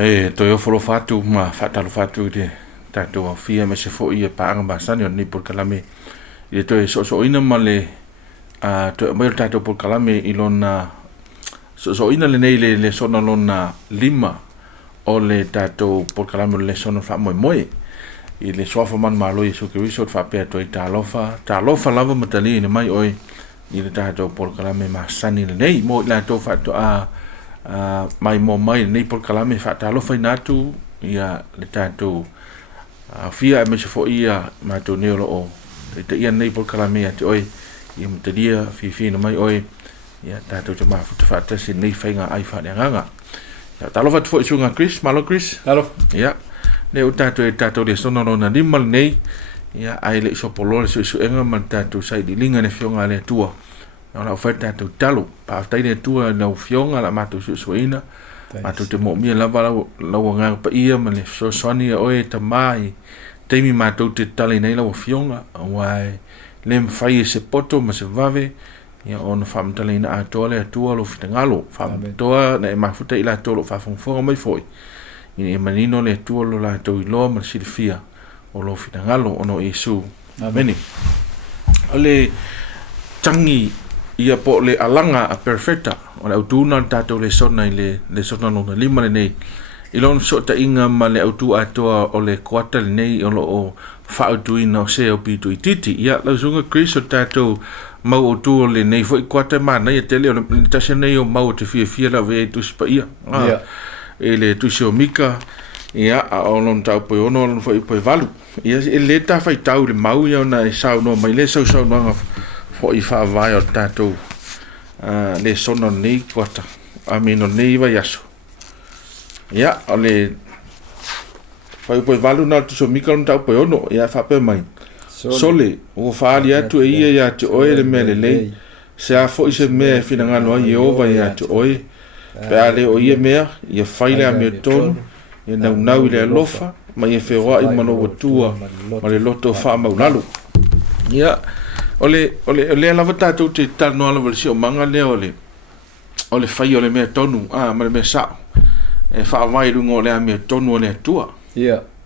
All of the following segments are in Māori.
Toi folo fatu ma fatalu fatu de tato fia me se fo ia paanga basani ni por kalame i toi so ina male a to mai tato por kalame ilona so ina le nei le sona lona lima o le tato por kalame le sona fa moi i le sofa man malo i so ke wiso fa pe to talofa lava matali ni mai oi i le tato por kalame masani le nei mo la to fa to mai nei por kalame fa talofa inatu ia le tato fia me se fo ia ma to neolo o te ia nei por kalame ati oi ia mtadia fi no mai oi ia tato te ma futa fa tasi nei fainga ai fa nganga ia talofa fo isunga Chris malo Chris talo ia le o tato le sono no na limal nei ia ai le so polole so enga man tato sai di linga ne fionga le tua na oferta tato talo pa tai le tua na fionga la mato so ina mato te mo mia lava la nga pa ia ma le so soni oi ta mai te mi mato te tale nei la fionga wai lem fai se poto ma se vave ia on fam tale na atole tua lo fitangalo fam toa na ma futa ila tolo fa fonga mai foi ini manino le tua lo la to ilo ma silfia o lo fitangalo ono Yesu ameni ole tangi ia po le alanga a perfecta o le autuna tato le sona le sona no lima le nei ilon so ta inga ma le autu atoa o le kwata le nei o lo o fa autuina o se o pitu ititi ia la zunga Chris o tato mau o tu le nei foi kwata ma na ia tele o le tase nei o mau te fia la ve tu spa ia ele tu se o mika ia a olon tau po ono lon foi po valu ia ele ta fai tau le mau ia na sa no mai le so no fo i fa vai o tato le sono nei kwata a meno nei vai aso ia ole fai po valu na tu so mika on tau po ono ia fa pe mai sole o fa ia tu ia te oile mele le se a fo i se me fina ngano Jehova ia te oi pe ale o ia mea ia faile a me ton ia nau ile lofa ma ia fewa i mano tua ma le loto fa maulalu ia ole la vata tu te tal no ala versio manga le ole fai ole me tonu ma le me sa e fa vai lungo le a me tonu le tua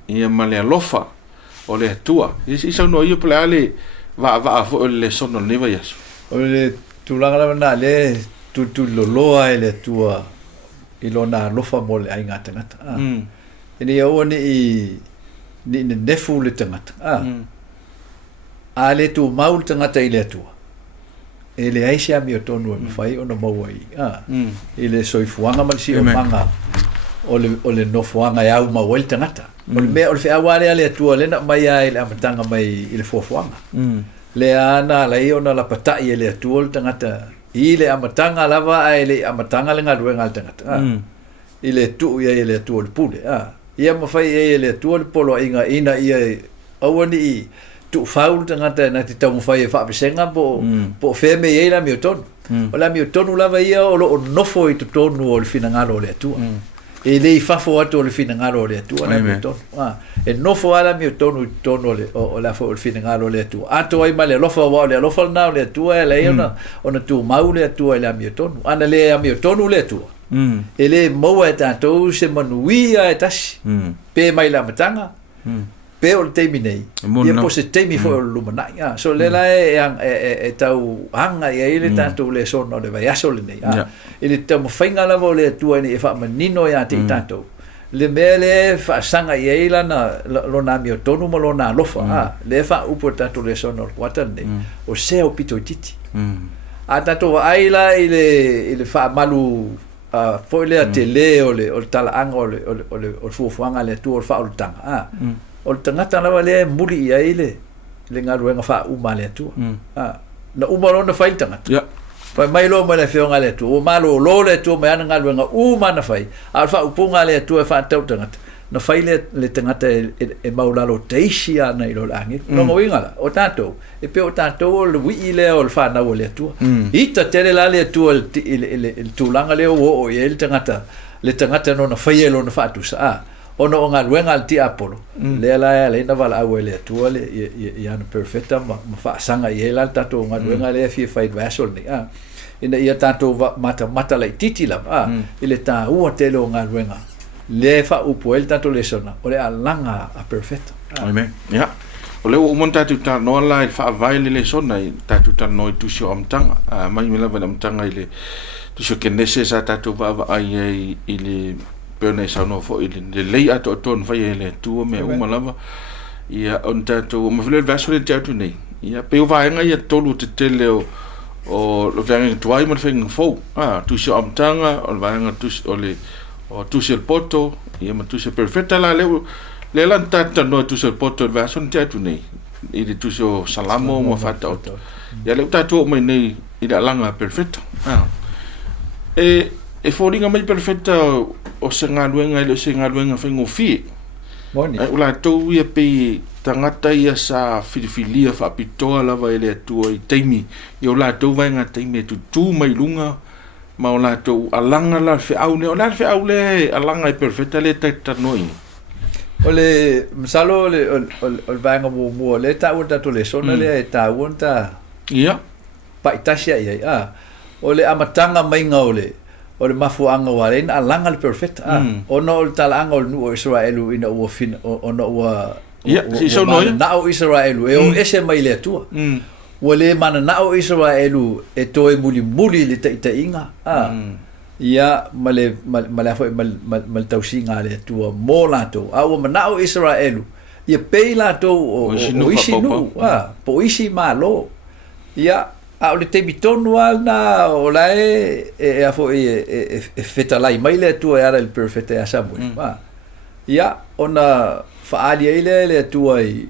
ia ma le lofa ole tua isi sa no ia pla ale va fo le sono ne va yaso ole tu la na le tu loa ele tua ilona lofa mo le ai ngata ini o ni nefu le tangata ale tu maul tangata ile tua ele ai sia mi tonu me fai ono mau ai ele soifuanga mal si o manga ole no fuanga ya uma welta ngata ole fe awale ale tua le na mai ai le amatanga mai ile fuanga le ana la iona la patai ele tua tangata ile amatanga lava ai le amatanga le ngadue ngal tangata ile tu ia ile tua le pule ia mo fai ile tua le polo inga ina ia awani tu faul tangata na te tau fai fa besenga po fe me ia mi ton ola mi ton lava ia o lo nofo i to tonu o le finangalo le tua e le fafo atu le finangalo le tua na mi ton e nofo ala mi tonu le o la fo le finangalo le tua ato ai male lofa wa le lofa na le tua le ona tu mau le tua le mi tonu ana le mi tonu le tua ele mo eta to se manuia etas pe mai la matanga pe o te minei ia po se te mi fo lumana so le la e tau hanga ia ile tanto le sono le vai aso le nei ele te mo fainga la vole tu ni e fa manino ia te tanto le mele fa sanga ia ila na lo na mi tonu mo lo na lofa le fa upo tanto le sono kwata nei o se o pito titi a tanto aila ile fa malu foi le tele o tala anga o fuanga le tu o fa o tanga o tangata la le muri ia ile le ngaruenga fa uma le tu na uma lo na fai tangata fa mai lo ma le fionga le tu o malo lo le tu ma ana ngaruenga uma na fai al fa upunga le tu fa tau tangata na fai le tangata e maulalo teisia na ilo langi no mo inga o tanto e pe o tanto le wi ile o fa na o le tu ita tele la le tu il tu langa le o il tangata no na fai lo na fa tu sa ono nga luenga ti apolo le na vala awele tu le ia no perfecta ma fa sanga ia la tato nga luenga le fi fa vasol ni ina ia tato mata la titi la ile ta u tele nga luenga le fa upu el tato le sona o le alanga a perfect amen ya o le o monta tu ta no la il fa vai le sona ta tu ta no tu sio amtanga mai me la va amtanga ile tu sio che necessa ta tu va ai ile pene sa no fo ile le ato ton fa ile tu me o malava ia on ta tu me vle va sur le tu nei ia pe o va nga ia tolu te tele o lo venga tu ai mo feng fo tu sio amtanga o va nga tu o tu sio poto ia ma tu sio perfetta la le lan tata no tu sio poto va son te tu nei ile tu sio salamo mo fata o ia le tatu mai nei ida langa perfetta e foringa mai perfetta o senga luenga ile senga luenga fengo fi moni ula to ia pe tangata ia sa filifilia fa pitoa lava ile tu i taimi yo la to vai nga taimi tu mai lunga ma ola to alanga la fe aule ola fe aule alanga perfetta le ta noi ole msalo le ol vanga mo le ta unta to le sona le ta unta ia pa itasia ia ole amatanga mai ngaule o le mafuanga wale na alanga le perfect ono o talanga o nu Israelu ina ua fin ono ua si so noi na o Israelu e o ese mai le tua wale mana na o Israelu e toe muli le ta inga ia male fo mal tausinga le tua molato a o mana o Israelu ia peila to o isinu po isi malo ia o le te bitonu na o lai e afo e fetalai mai le tua era il perfect e Samuel ia ona faali ele le tua i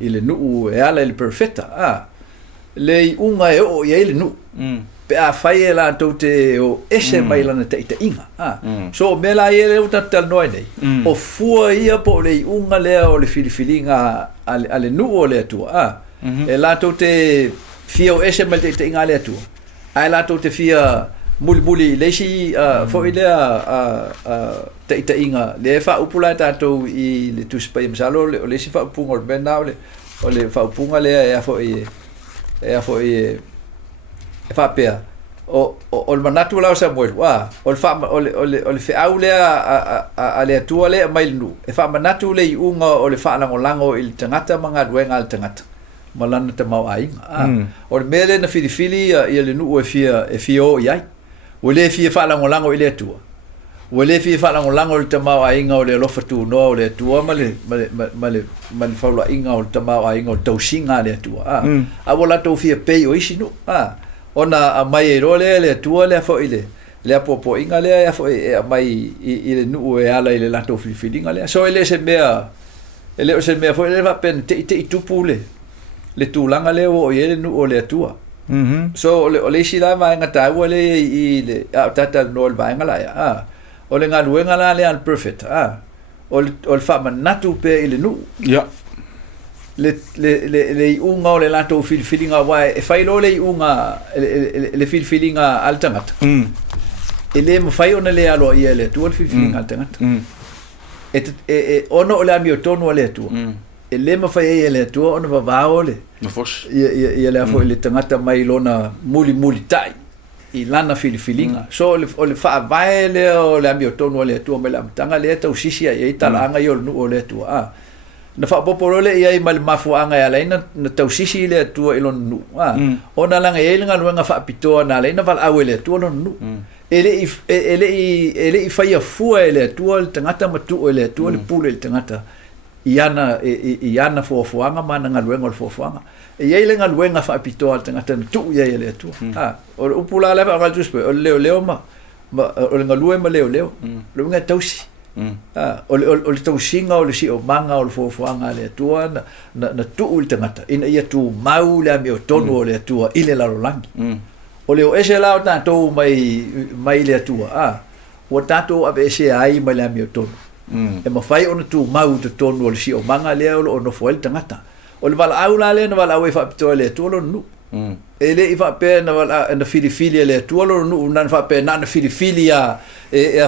le nu e ala il perfect le unga e o ele nu pe a fai la to te o ese mai la te inga so me la ele o tatal no nei o fua ia po le unga le o le filifilinga ale nu o le tua e la to te fio ese mal te inga le tu ai la to te fia muli le si fo ile te inga le fa upula ta to i le tu spa msalo le si fa punga o ben o le fa punga le e fo e fa pe o le manatu la Samuel o fa o le fe aule a le tu le mai nu e fa manatu le unga o le fa lango il tangata manga duenga al tangata malana te mau ai o le mele na filifili ia le nu e fia o iai o le fia fa lango ile tua o le fia fa lango le te mau ai o le lofa tu no le tua male fa la inga o te mau ai o tau singa le tua a wala to fia pe o isi no ona mai ro le tua le fo ile le popo inga le fo mai ile nu e ala ile la to filifili inga le so ile se mea fo ile va pen te tupu le tulanga le o ele nu o le tua so o le sila va ngata o le i le tata no va ngala ya o le ngalu ngala le al perfect o fa manatu pe ile nu ya le unga o le lato feelinga wa e fai lo le unga le feelinga alternat ele mo fai ona le alo ia le tua feelinga alternat e ono o le mio tono le tua ele ma fai ele tua ona va ole no fos ia le fo le tangata mai lona muli tai i lana feelinga so o le fa vai le o le mio tono le tua me la tanga le tau sisi ai talanga yo no o le tua na fa popolo le ia i mal mafuanga ia leina na tau sisi le tua ilon nu ona langa e lenga luenga fa pitoa na leina val awele tua lon nu ele i fa ia fua ele tua le tangata matu ele tua le pule le tangata iana fofuanga mana ngaluenga fofuanga ia lenga luenga fa pitoa le tangata tu ia ele tua o upula le va juspe o leo ma o lenga luenga leo luenga tausi o le tausinga o le si o manga o le fofuanga le tua na tu ul tangata ina ia tu mau le mi o tonu o le tua ile la rolangi o le o ese la o tatou mai le tua o tatou ave ese ai mai le mi o tonu e ma fai ona tu mau te tonu o le si o manga le o no foel tangata o le vala au la le na vala au e fa pito le tua lo nu ele i fa pe na vala na filifili le tua lo nu na fa pe na filifilia e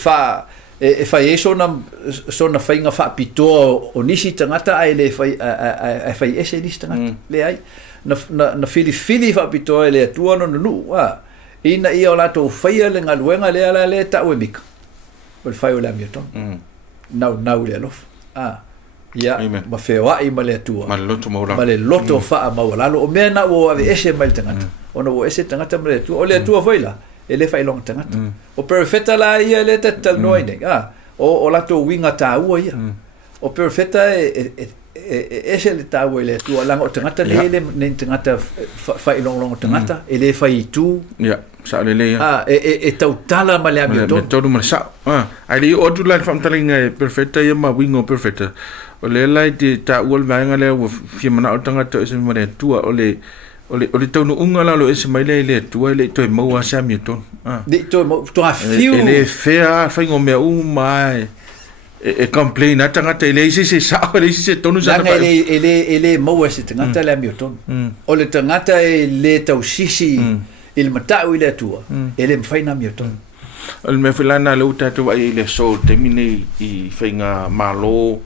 fa e fai e sona whainga wha pitoa o nisi tangata ai le fai ese nisi tangata le ai na fili wha pitoa le atua no nu ina ia o lato whaia le ngaluenga le ala le ta ue mika o le fai o le amiotonu nau le alofa ia ma feoa'i ma le atua ma le loto mauranga ma le loto fa'a maualalo o mea na ua ave ese mai le tagata ona ua ese tagata ma le atua o le atua foi la e le failonga tagata o perfeta la ia le tatalanoa ai nei o latou uiga tāua ia o perfeta ese le tāua i le atua laga o tagata le nei tagata failongolongo tagata e lē fai itu ia sa'alele ia e tautala ma le amiotonu tonu ma le sa'o ai le o tu la fa'amataliga e perfeta ia ma uiga o perfeta o le lai te tāua le vaenga le ua fia mana o tagata ese ma le atua o le taunu unga la lo ese mai le atua le toi maua sa amiotonu le toi mau toa fiu ele fea faingo mea mai e complain na tangata ele se sa ele se tonu sa na ele mau se tangata le amiotonu o le tangata le tau sisi il matau ile atua ele mfaina amiotonu el me filana le uta tu ai le so termine I fainga malo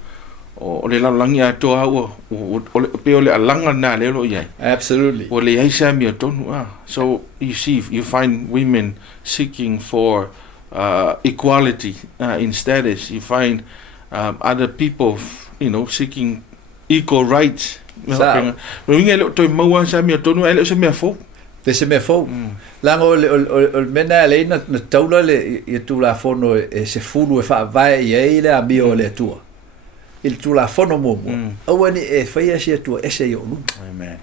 o le lalangi ato o le pe o le alanga na le lo ia absolutely o le ai sa amiotonu so you find women seeking for equality in status. You find other people, seeking equal rights. Winga le toi maua sa mi tonu ele se me fo. Te se me fo. Lango o mena le na taula le e tu la fono e se fulu e fa vai e ile a bio le tua. Il tu la fono mo. O wani e fai se tua ese yo lu. Amen.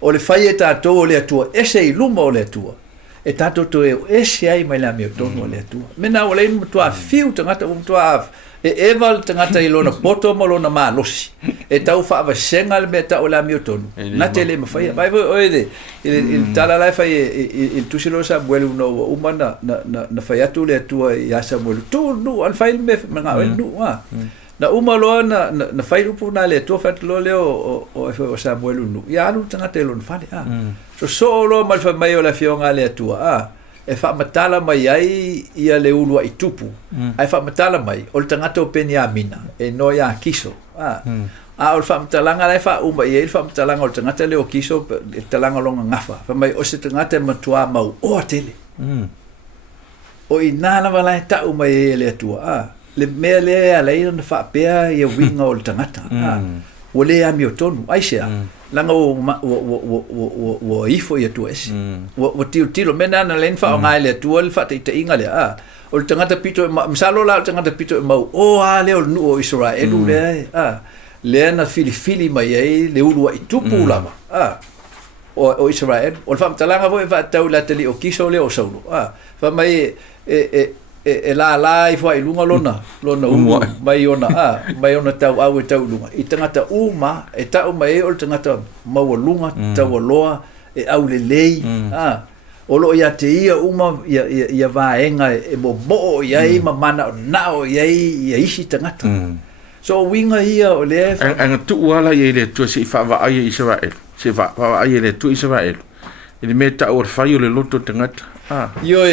O le fai ta to le tua ese lu mo le tua. E tato to ese ai mai la mi tonu le tua. Mena o le tua fiu tangata tua e eval tangata ilona poto mo lona malosi e tau fa va senga le meta o la miotonu na tele me fai vai oide il tala la fai il tusilo sa buelu no umana na fai atu le tua ya sa buelu tu no al fai me nga no na umalo na fai lupu na le tua fat lo le o sa buelu no ya lu tangata ilona fai so solo mal fa mai o la fionga le tua e fa matala mai ai ia le ulua I tupu ai fa matala mai o le tangata o Peniamina e no ia kiso o fa matalanga le fa uma ia fa matalanga o le tangata le o kiso e talanga longa ngafa fa mai o se tangata matua mau o atele o inana wala ta uma ia le atua le mea le ala ina na fa pea ia winga o le tangata o le amiotonu ai sea langa o ifo ia tu esi o tilo mena na len fa ngai le tu le fa te inga le o le tangata pito msalo la tangata pito mau o le o nu o Israel le le na fili mai ai le ulu I tupu lama o Israel o fa talanga vo va tau la tele o kiso le o saulo fa mai e la I foi lunga lona mai ona tau au e tau lunga I tangata uma e tau mai o tangata mau lunga tau loa e au le lei o lo ia te ia uma ia vaenga e mo ia I mamana nao ia isi tangata so winga ia o le anga tu wala ia le tu si fa va ai Israel si va ai le tu Israel ele meta o fai o le loto tangata Yo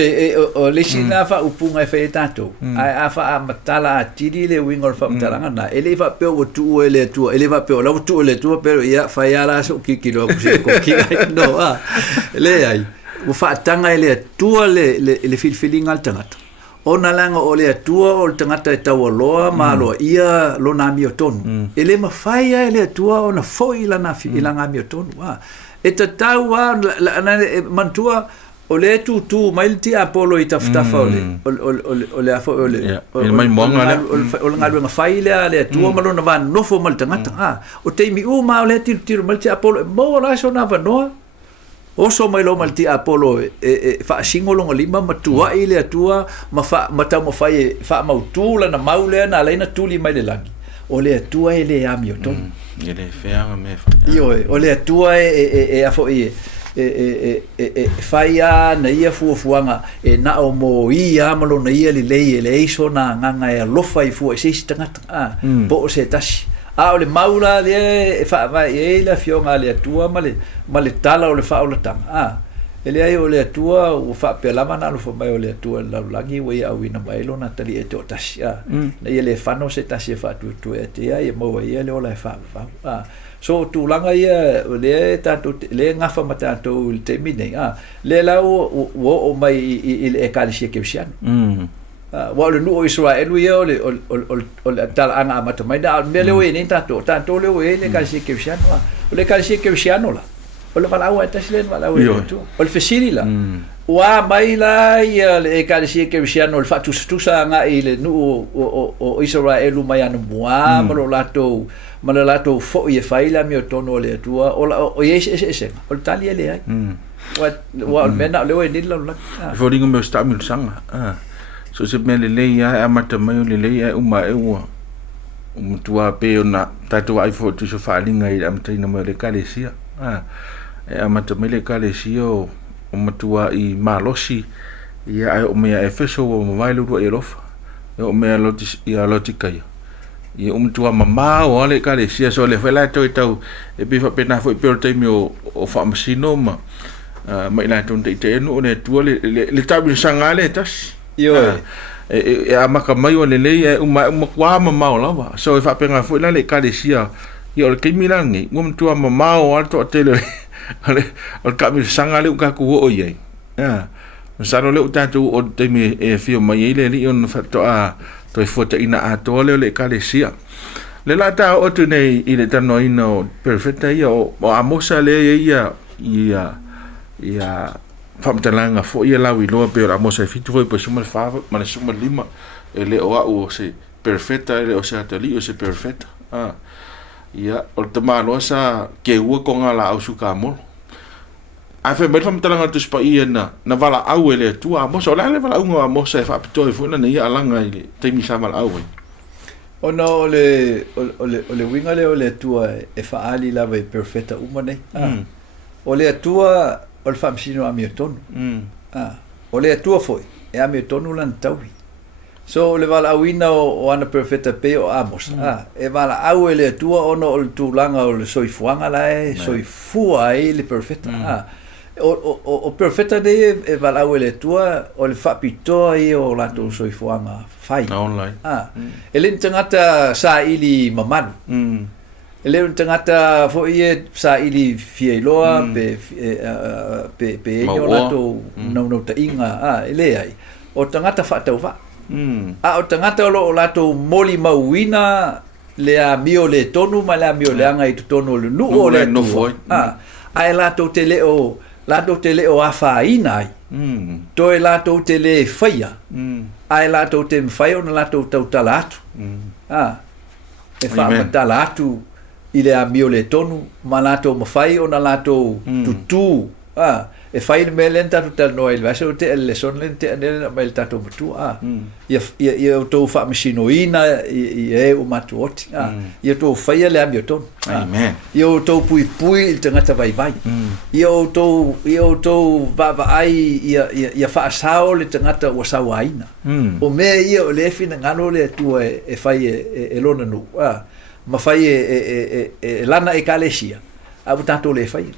o le sina fa upunga e tato ai fa matala tiri le wingol fa matalanga na ele fa pe o tu ele tu ele va pe o la tu ele tu pero ia fa ya la so ki lo ko ki no le ai o fa tanga ele tu le filfilinga al tangata ona langa o le tu o tangata e tau loa malo ia lo na mi otonu ele ma fa ya ele tu ona foi la na fi ilanga mi otonu e tau mantua o le tu mai ti Apollo I taftafa o le afo o le mai monga o le ngalu fai le tu malo na van no fo mal tangata o te mi o ma o le tiro mal ti Apollo mo la so na va no o so mai lo mal ti Apollo e fa singolo lima matua I le tua ma fa mata mo fai fa mau tu la na maule na le na tu li mai le langi o le tua ele ami o ton ele fea me io o le tua e afo faia na ia fuafuanga e na o mo ia malo na ia le iso na nganga e lofa I fu e se tangata po se tashi o le maula le fa vai e la fionga le tua male tala o le fa o le tanga ele ai o le tua o fa pe la mana lo fa mai o le tua la langi we a wina mai lo na tali e to tashi na ia le fano se tashi fa tu e te ai mo ia le o la fa so tu langa ia le tanto le ngafa matato te mine le la o mai il e kalisi ke sian wa le no Israel ia o le tal anga mata mai da me le we ni tanto le we le kalisi cristiano o le kalisi cristiano la o le valau eta silen valau tu o le fesiri la wa mai la ia le kalisi cristiano le fatu stusa nga ile no o Israel mai anu mua ma lo lato fo ia faila mi o tono le tua o ese o le tali ele ai wa mena le we ni la fo ringo me sta mi sanga so se me le ia a mata mai le ia uma e ua tua pe ona tatu ai fo tu so falinga i am tina me le kalesia e a mata mai le kalesia o matua i malosi ia ai o me e feso o mai lu e rofa o me lo ia lo tikai i tua mama o le kalesia so le fela to tau e bi fa pena fo pe te mi o fa masino ma mai la ton te no ne tua le tabi sangale tas yo e a maka mai o le lei e uma kwa mama o lava so e fa penga fo la le kalesia i o le kimilangi ngom tua mama o alto tele o kami sangale ka ku o ye saro le utatu o te mi e fio mai le li on fa to a to fota ina a to le kalesia le la ta o tu nei i le tano ino perfecta ia o amosa le ia famtalanga fo ia la wi lo pe la mosa fitu foi po suma fa ma suma lima ele o se perfecta ele o se atali o se perfecta ia o te malo sa ke u ko ngala au suka mo a fe me famtalanga tu spa ia na vala au ele tu a mosa la le vala un a mosa fa to fo na ia langa ile te mi sa mal au o no le winga le tu e fa ali la ve perfecta umane o le tua o le famsino a mio tonu o le tua foi e a mio tonu lan taui so le vala awina o ana perfecta pe o amos e vala au le tua ono o le tulanga o le soifuanga la soifua e le perfecta o perfecta de e vala au le tua o le fapitoa i o lato soifuanga fai online e le tangata sa ili mamanu ele tangata fo ie sa ili fieloa pe no lato no ta inga ele ai o tangata fa tau va o tangata o lato moli mauina le a mio le tonu ma le a mio le anga i tonu le nu o le no foi ai lato tele o afaina ai to e lato tele faia ai lato te faia na lato tau talatu e fa talatu ile a mio le tonu ma lato mafai o na lato tutu e fai me lenta tutal no il vaso te le son lente ne ma il tato tu ia to fa machinoina e o matuoti ia to fai le a mio tonu amen ia to pui il tangata vai ia to va ai ia fa sao le tangata o sawaina o me ia o le fina ngano le tu e fai e lona no ma fai e lana e kalesia a tanto le fai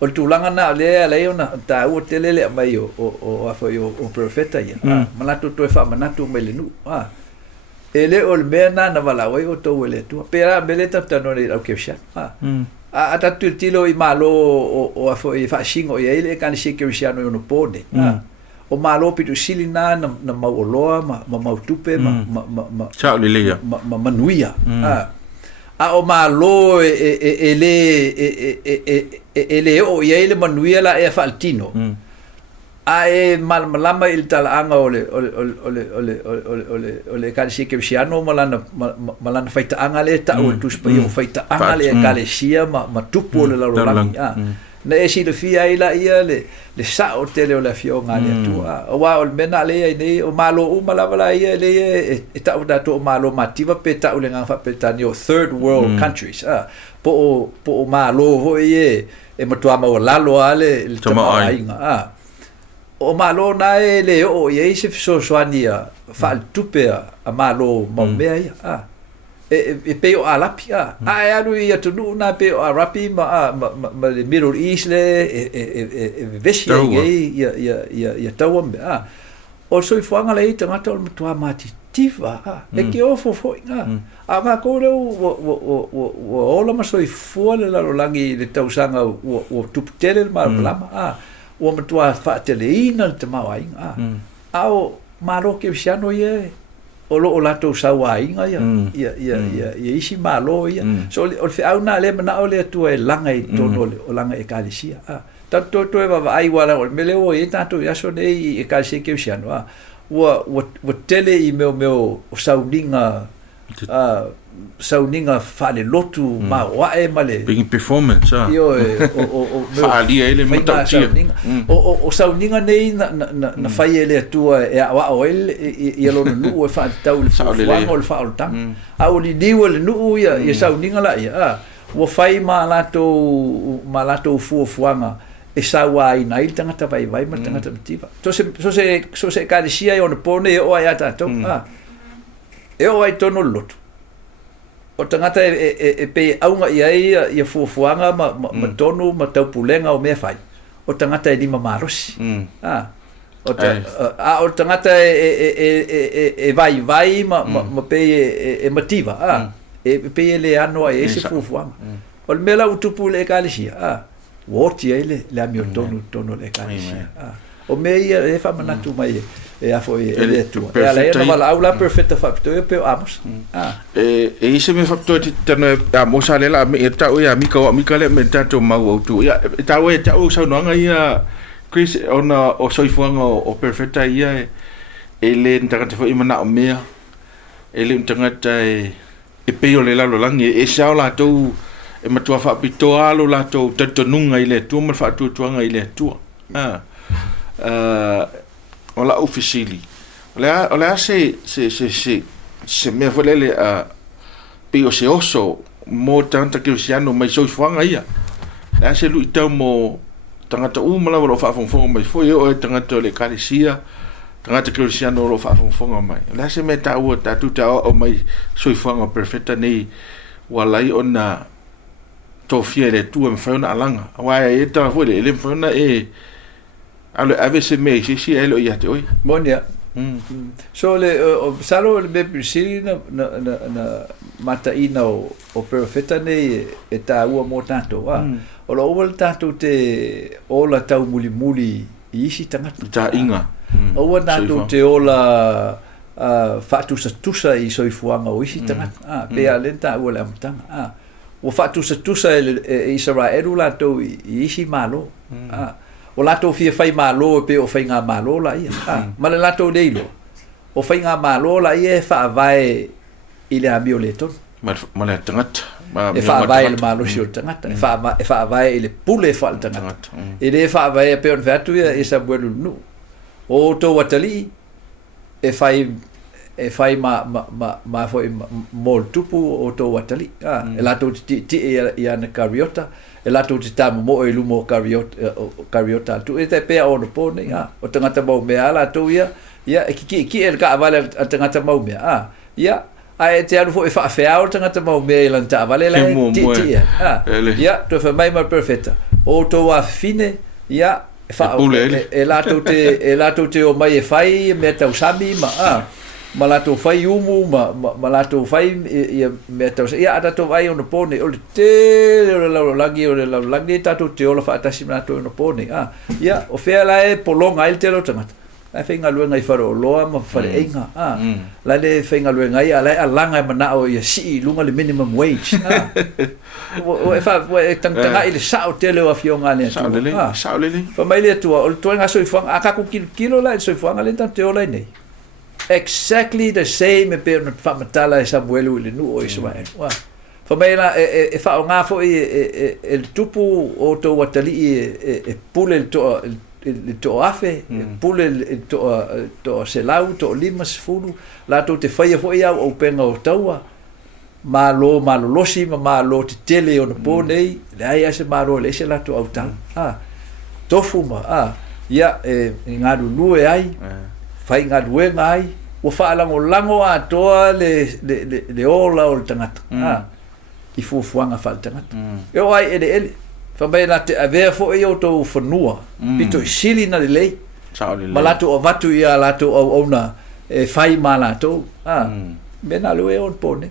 o tulanga na le ona ta o telele mai o afoi o profeta ia ma la to fa manatu mai le nu ele o mena na vala o to ele tu pera beleta tano le o kesha a tatu tilo i malo o afoi fa singo ia ele kan se kesha no no pone o malo pitu silina na maoloa ma mautupe ma ciao lilia ma manuia o malo ele o ia ele manuia la e faltino e malama il talanga ole kalisi ke siano malana faita angale ta o tu spa yo faita angale kalesia ma tupo le la rolangi na e si le fia ila ia le sa o tele o la fio ngale tu o wa o mena le nei o malo o malava ia le e ta o dato malo mativa pe ta o le nga fa pe tani o third world countries po o malo ho e matua ma o lalo ale le tama ainga o malo na le o ye se so soania fa tupe a malo mo mea ia e pe o alapia alu ia tunu na pe o arapi ma le Middle East le vesi ia tawam o so ifanga le tangata o matua mati tiva e ke o fo a ma ko le o la ma so ifo le la langi le tausanga o tuptele ma lama o matua fa teleina te mawai o malo ke siano ye o lo la to sa wa inga ia isi malo ia so o fe au na le mana o le tu e langa I tono o langa e kalisia tanto to e va ai wala o mele o e tanto ya so nei e kalisia ke siano o tele I meu o sauninga sauninga fale lotu ma wa e male big performance io o fa ali ele mo tautia o sauninga nei na fai ele tua e wa o ele ia lo nu e fa tau le fa o tang a o li diu le nu ia sauninga la ia o fai ma lato fuanga e sawa I nai tangata vai ma tangata mtiva so se ka sia o ne pone o ai ata to e o ai tono lotu o tangata e pe aunga ia fuanga ma tonu ma tau pulenga o me fai o tangata e lima marosi o tangata e vai ma pe e mativa e pe le ano e se fuanga o mela utupu le kalisia woti ele le mio tono le kalisia o me ia e fa manatu mai e afo ele tu e ala e no aula perfecta facto e pe amos e ise me facto ti tana amos ale la me ta o ya mika le me ta to mau tu ya ta o sa no nga ia Chris ona o soifuanga o perfecta ia ele ntaka te fo imana o mea ele ntaka te e pe o le la lo langi e sa la to e matua fa pito alo la to tantunga ile tu ma fa tu tuanga ile tu ola ufisili ola se me volele a pio se oso mo tanta que siano mai so fanga ia la se lu tau mo tangata mala lo fa fonga mai foi o tangata le kalisia tangata que siano lo fa fonga mai la se me ta o ta tu ta o mai so fanga perfecta nei walai ona to fiere tu en fauna alanga wa e ta foi le fauna e alo avesse me si elo ia te oi monia so le salo le be sili na mata ina o perfecta nei e ta ua mo tanto o lo vol tanto te ola tau muli isi tangata ta inga o tanto te ola fatu tusa I soifuanga o isi tangata pe alenta ua le amtanga o fatu tusa Israel la to isi malo o lato fia fai malo pe o fai nga malo la ia ma le lato deilo o fai nga malo la ia fa vai ile amio leton ma le tangat e fa vai le malo si o tangata e fa vai ile pule fa le tangata ile fa vai pe on fatu ia e sa buelu nu o to watali e fai ma foi mol tupu o to watali e lato ti ia na kariota e lato te tamu mo e lumo kariota tu e te pea o no pone o tangata mau mea la tu ia e ki e ka avale a tangata mau mea ia a e te anu fo e fa fea o tangata mau mea e lan ta avale la ti ia tu fa mai mal perfecta o to a fine ia fa e lato te o mai e fai me tau sami ma lato fai umu ma lato fai ia me tau ia ata to vai ono pone o te o la langi tato te ola fa tasi nato ono pone ia o fea la e polonga il te lo tangata ai fenga luenga I faro loa ma fare inga la le fenga luenga ia la langa mana o ia si lunga le minimum wage o e fa e tanga ile sa o tele o afionga le sa le fa mai le tu o to nga so ifang aka ku kilo la so ifang le tan te ola nei exactly the same pe no famatala e Samuel le nu o Israel fa mai la e fa nga fo e tupu o to watali e pule to afe pule to selau to limas fulu la to te fai fo ia o penga o taua malo losi malo te tele o no ponei le ai ase malo le se la to au tan tofuma ia ngadu nu e ai fai nga duenga ai o faalango lango a toa le ola o le tangata I fuafuanga fa le tangata e o ai ele fa mai la te avea fo e o to fanua pito sili na le lei ma lato o vatu ia lato o ona e fai ma lato mena lue on pone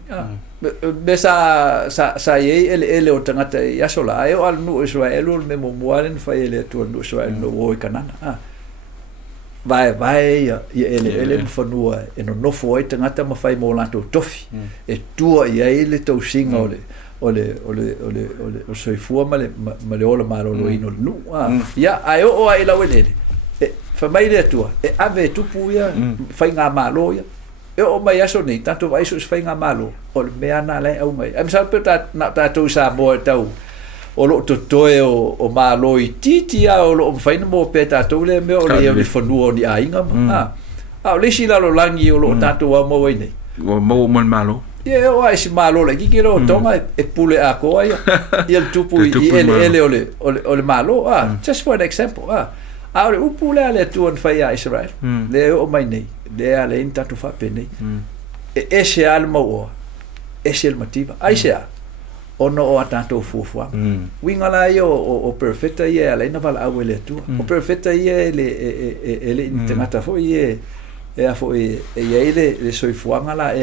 me sa ye ele o tangata ia sola e o al nu Israel me mo moalen fai ele to nu Israel no o kanana vai ia ele fanua e no fo ai tangata ma fai mo lato tofi e tua ia ele tau singa ole soifua ma le ola malo ino nu ia ai o ai la wele e fa mai le tua e ave tupu ia fai nga malo ia e o mai aso nei tanto vai so fai nga malo o me ana le au mai am sa pe ta tu sa mo tau o lo toe o malo i titia o lo fai mo pe ta tu le me o le fonu ni ainga o le si la lo langi o lo tatu wa mo nei o mo malo o ai si malo le ki lo tonga e pule a ko ia il tupu i ele ole malo just for an example le upule le tu on fai a Israel le o mai nei le ale in tatu fa pe nei e ese alma o ese el motiva ai se ono o tanto fufu winga la io o perfetta ia le na val awele tu o perfetta ia ele internata fo ia e a fo e ele le soifuanga la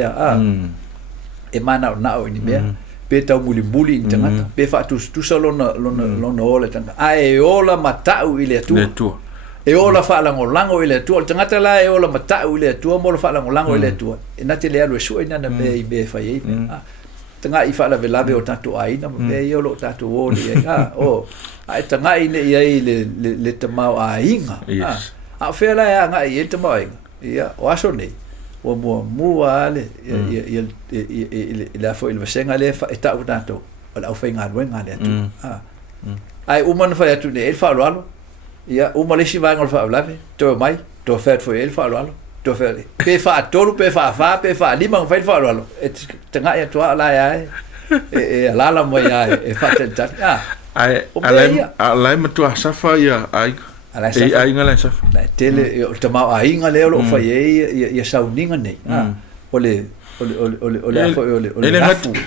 e mana na o ni mea pe tau muli internata pe fa tu solo no ole tanga ai ola matau ile tu e ola fa lango ile tu tangata la e ola matau ile tu mo fa lango ile tu e na te le alu su ina na be fa ye tanga I fa la velave o tatu aina me yo lo tatu o le ai tanga ine ia le tamau ainga a fela ia nga I te mai ia o aso nei o mo ale la fo il vasenga le fa eta o tatu o la fa nga wenga le tu ai o man fa ya tu ne el fa lo ia o malesi va ngol fa lave to mai to fet fo el fa lo to fer pe fa tolu pe fa lima fa fa lo et tanga ya to la ya e la mo ya e fa tenta ai alai matu safa ya ai ngala safa na tele o tama ai ngale lo fa ye sauninga nei ole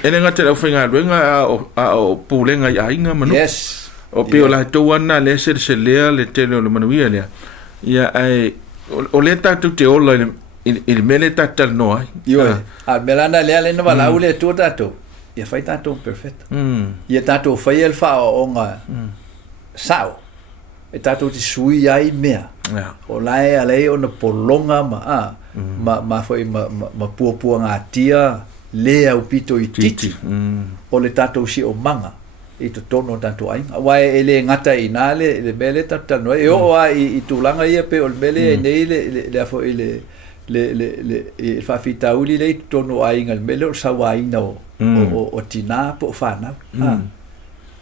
ele ngate o finga renga o pulenga ya inga manu yes o pe la to wana le se le tele o manuia le ya ai o le tatu te ola il mele tatal no ai a melana le no vala ule tu tatu ia fai tatu perfect ia tatu fai el fa onga sao e tatu ti sui ai mea o lai ale o na polonga ma foi ma pua nga tia le au pito I titi o le tatu si o manga I to tono tanto ai wa ele ngata ina le bele tata no e o I tulanga ia pe o bele nei le fo ele le fa fita uli le tono ai ngal melo sa wa ina o tina po fana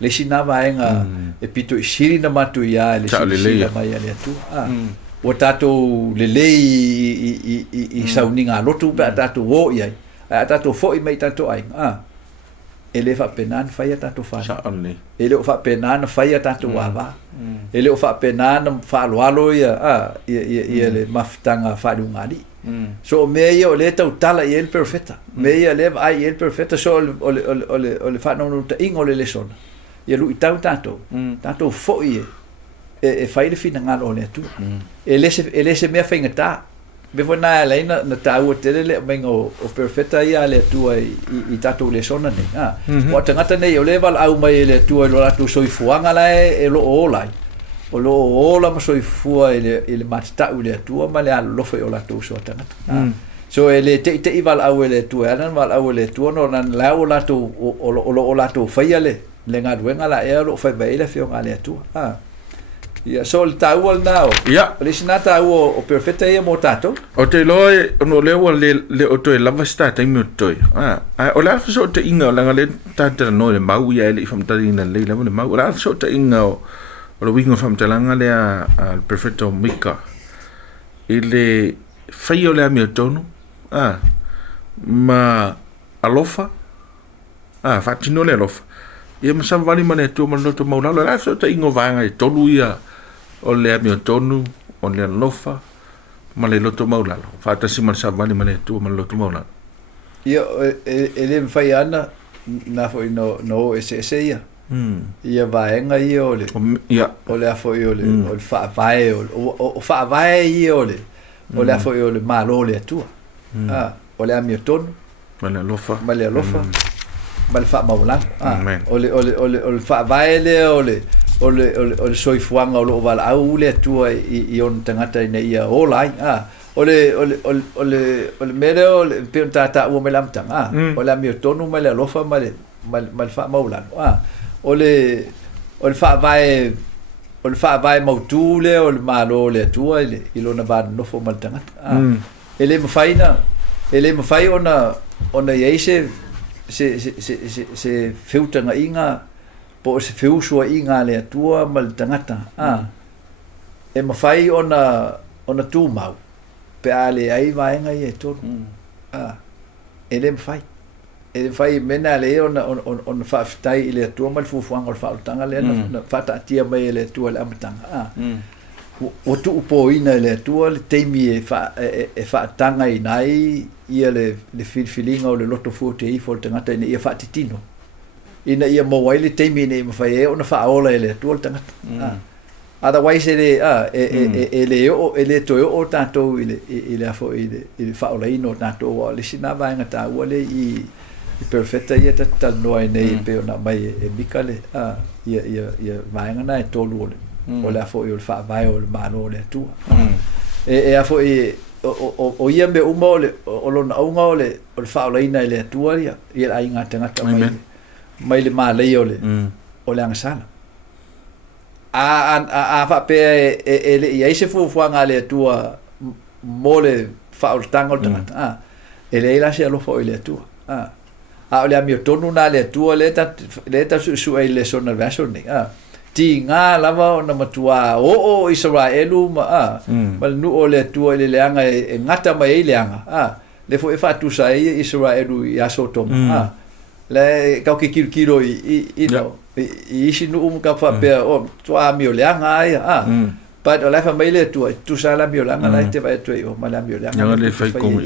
le sina va nga e pito shiri na matu ya le sina mai ale tu o tato le I sauninga lotu ba tato wo ia tato fo I mai tato ai ele fa penan fai tanto fa ele o fa penan fai tanto wava ele o fa penan fa lo ia ele maftanga fa dungadi so me ia le tau tala ele perfetta me ia le ai ele perfetta so ole fa no ta ingole le son ia lu tau tanto fo ia e fai le fina ngalo le tu ele se me fa ngata be fona le na tau tele le mengo o perfetta ia le tu I tatu le sona nei o tangata nei o level au mai le tu lo la tu soifuanga la e lo olai o lo ola ma soifua ele matata le tu ma le lo foi o la tu so tangata so ele te ival au le tu ana mal au le tu no nan la o la tu o la tu fai le ngaduenga la e lo fai vai le fio ngale tu ia sol tau now ia listen ata o perfetta ia motato o te loe no le o to lava sta te mi to o la so te inga la ngale tata no le mau ia ele fam tarina le la mau la so te inga o lo wingo fam talanga le al perfetto mika ile fai o le mi tono ma alofa fatino le alofa ia ma sam vali mane tu ma no to mau la so te inga vanga e tolu ia o le mi tonu o le lofa ma le loto maulalo fa ta si man sa vani mane tu ma loto maulalo ia ele fai ana na foi no ese ia ia vaenga ia ole ia ole a foi ole o fa vai o fa vai ia ole ole a foi ole malo le tu ole a mi tonu ma le lofa ma le fa maulalo ole fa vai le ole ole soifuanga o lo wala au le tua I on tangata ina ia olai ole mere ole pe tata o melam tanga ole mi tonu mele lofa male fa maulan ole fa vai mautule ole malo le tua ile ilona ba no fo mal tanga ele me fai ona yeise se feutanga inga po se feusua inga le tua mal tangata e me fai ona tu mau pe ale ai vai nga ye to ele me fai mena le on fa ftai ile tua mal fufuanga fa tanga le na fa ta tia mai le tua le amatanga o tu po ina le tua le teimi e fa tanga inai ia le feeling o le loto fute I fol tangata ina ia fa titino ina ia mo wai le teimi ne me fai ona fa ola le tua tangata otherwise ele to o tanto ile afo ile fa ola ino tanto o le sina vai ngata o le I perfecta ia tal no nei pe ona mai e bikale ia vai ngana e tolu ole o le afo I fa vai o le malo le tu e afo o ia me uma ole o lona unga ole o fa ola ina ile tu ia ai ngata mai le malei ole o le angasala a fa pe ele ia se fuanga le tua mole fa o tango tanga ele ila se lo fo ile tua ole mi tonu na le tua le ta su ele sona verso ni ti nga lava ona matua o Israelu mal nu ole tua ile leanga e ngata mai leanga le fo e fa tu sai Israelu ya soto le ka ki kilo I no isi nu ka fa pe o tua mi leanga ai pa ole fa mai le tua tu sa la mi leanga lai te vai tu o mala mi leanga le fai kom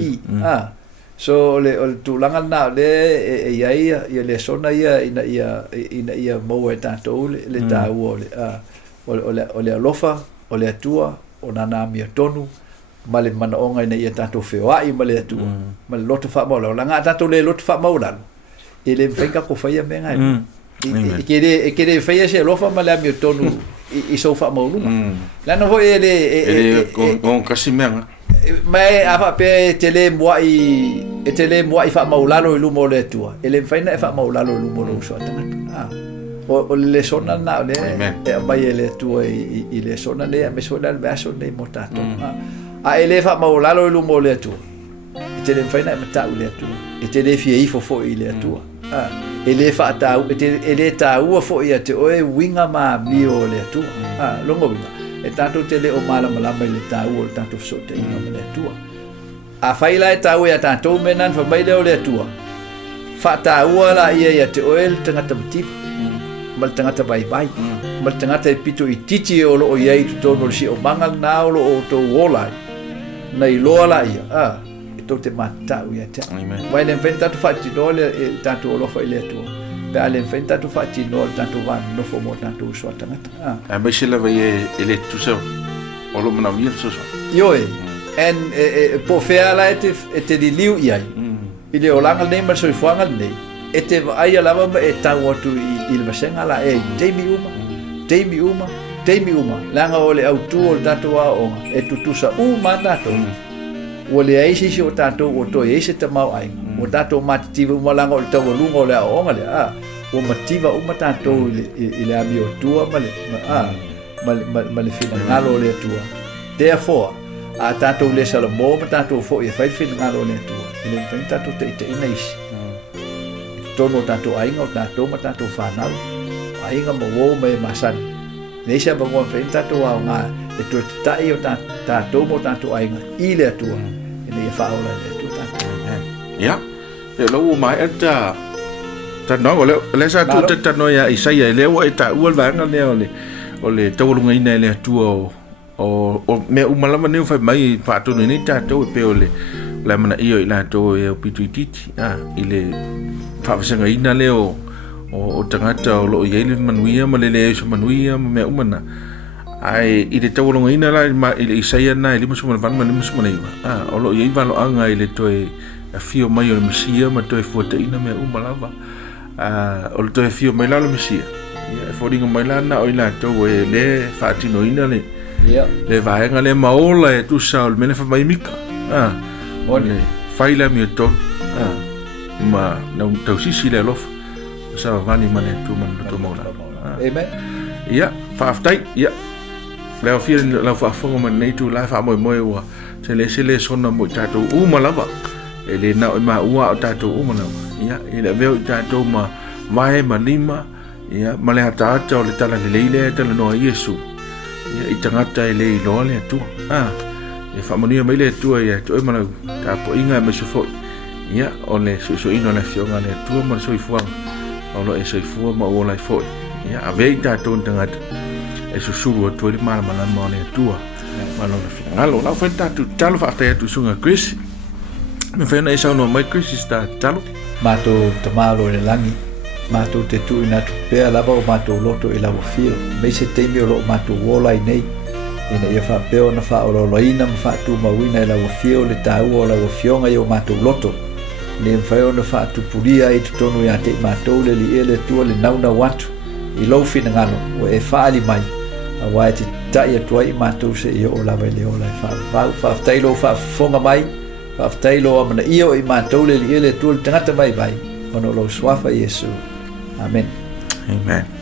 so le tu langa na le ia le sona ia mo e tanto le ta ole lofa ole tua ona na mi tonu male mana onga ina ia tanto fewa I male tua male loto fa mo langa tanto le loto fa mo lan ele venga ko fa ia menga kere fai se lofa male mi tonu I so fa mo lunga la no voi ele con casimenga mai apa pe tele moi fa maulalo lu mo le tua ele faina fa maulalo lu mo lo so tanga o le sona na le e mai ele tua I le sona le me so dal verso le motato ele fa maulalo lu mo le tua tele faina mata le tua tele fie fo ile tua ele fa ta ele ta u fo ia te o winga ma mi o le tua longo winga e tanto tele o mala le tau o tanto so te ina le tua a faila e tau e tanto menan fa mai le tua fa tau la ia te oel tanga tamti mal tanga ta bai mal tanga ta pito I titi o lo ia I to no si o mangal na o lo o to wola nei lo la ia e to te mata ia te vai le venta to fatti do le tanto o lo fa ile tua pe ale venta to fatti no tanto va no fo mo tanto so tanga ma se la vai ele tu so o lo mana vir so yo en po fea la te di liu ia ile o langa nei ma so fuanga nei te ai lava e tau tu il vasenga la teimi uma langa ole au tu o tato o tu sa uma tato ole ai si o tato o to ese te mau ai o tato matitiva uma langa o tau lunga ole o ngale o mativa uma tato ile abi o tua male fina ngalo le tua therefore a tato le salamo tato fo e fai fina ngalo le tua ile fenta tato te inais tono tato ainga o tato tato fanau ainga mo me masan Nesia bangun fenta tu nga itu tai o tato mo tato ainga ile tua ini fa ola le tu tato ya e lo mai eta ta no le sa tu ta no ya Isaia le o eta o vanga ne ole tawulunga ina le tu o me umalama ne fa mai fa tu ni tato pe ole la mana io ila to e pituititi ile fa senga ina le o tangata o lo yele manuia malele so manuia me umana ai ile tawulunga ina la ma ile Isaia na ile musu van man musu mana o lo yele va lo anga ile to e fio mai o mesia ma to e fota ina me umalava o to e fio mai la lo mesia ia fori nga mai lana o ila tau e le whaatino ina le le vaenga le maola e tu saul mene wha mai mika le whaila mi o tau ma nau tau sisi le lofa sa vani mane tu man to maula amen ia whaaftai ia leo fia lau whaafonga man nei tu lai wha moe ua se le sona mo tatou umalava e le na o ma ua o tatou umalava ia e le veo i tatou ma vae ma lima ia ma le hataata o le tala le leile e tala noa Iesu ia i tangata e le iloa le atua e whamonia mai le atua ia to e malau tapo inga me sufoi ia o le suisoina le fionga le atua ma le soifuanga o lo e soifua ma ua lai foi ia a vei tatou tangata e susuru atua le malamala ma o le atua ma lo le finangalo lau whain tatou talo whaaftai atu sunga Chris me whaina e sauno mai Chris i sta talo Mātou tamalo le langi Mātou te tu ina tu pea lava o mātou loto i lawa fio Mei se teimi o lo mātou wola i nei Ina ia wha peo na wha o lo ina ma wha tu mawina i lawa fio Le tāua o lawa fionga i o mātou loto Ne mwhaio na wha tu puria i tutonu i ate mātou le li ele tua le nauna watu I lau fina ngano o e whaali mai A wae te tai atua i mātou se i o lawa i le ola i wha Whaaftailo whaafonga mai Whaaftailo amana ia o i mātou le li ele tua le tangata mai vai Ono lo swafa Yesu Amen. Amen.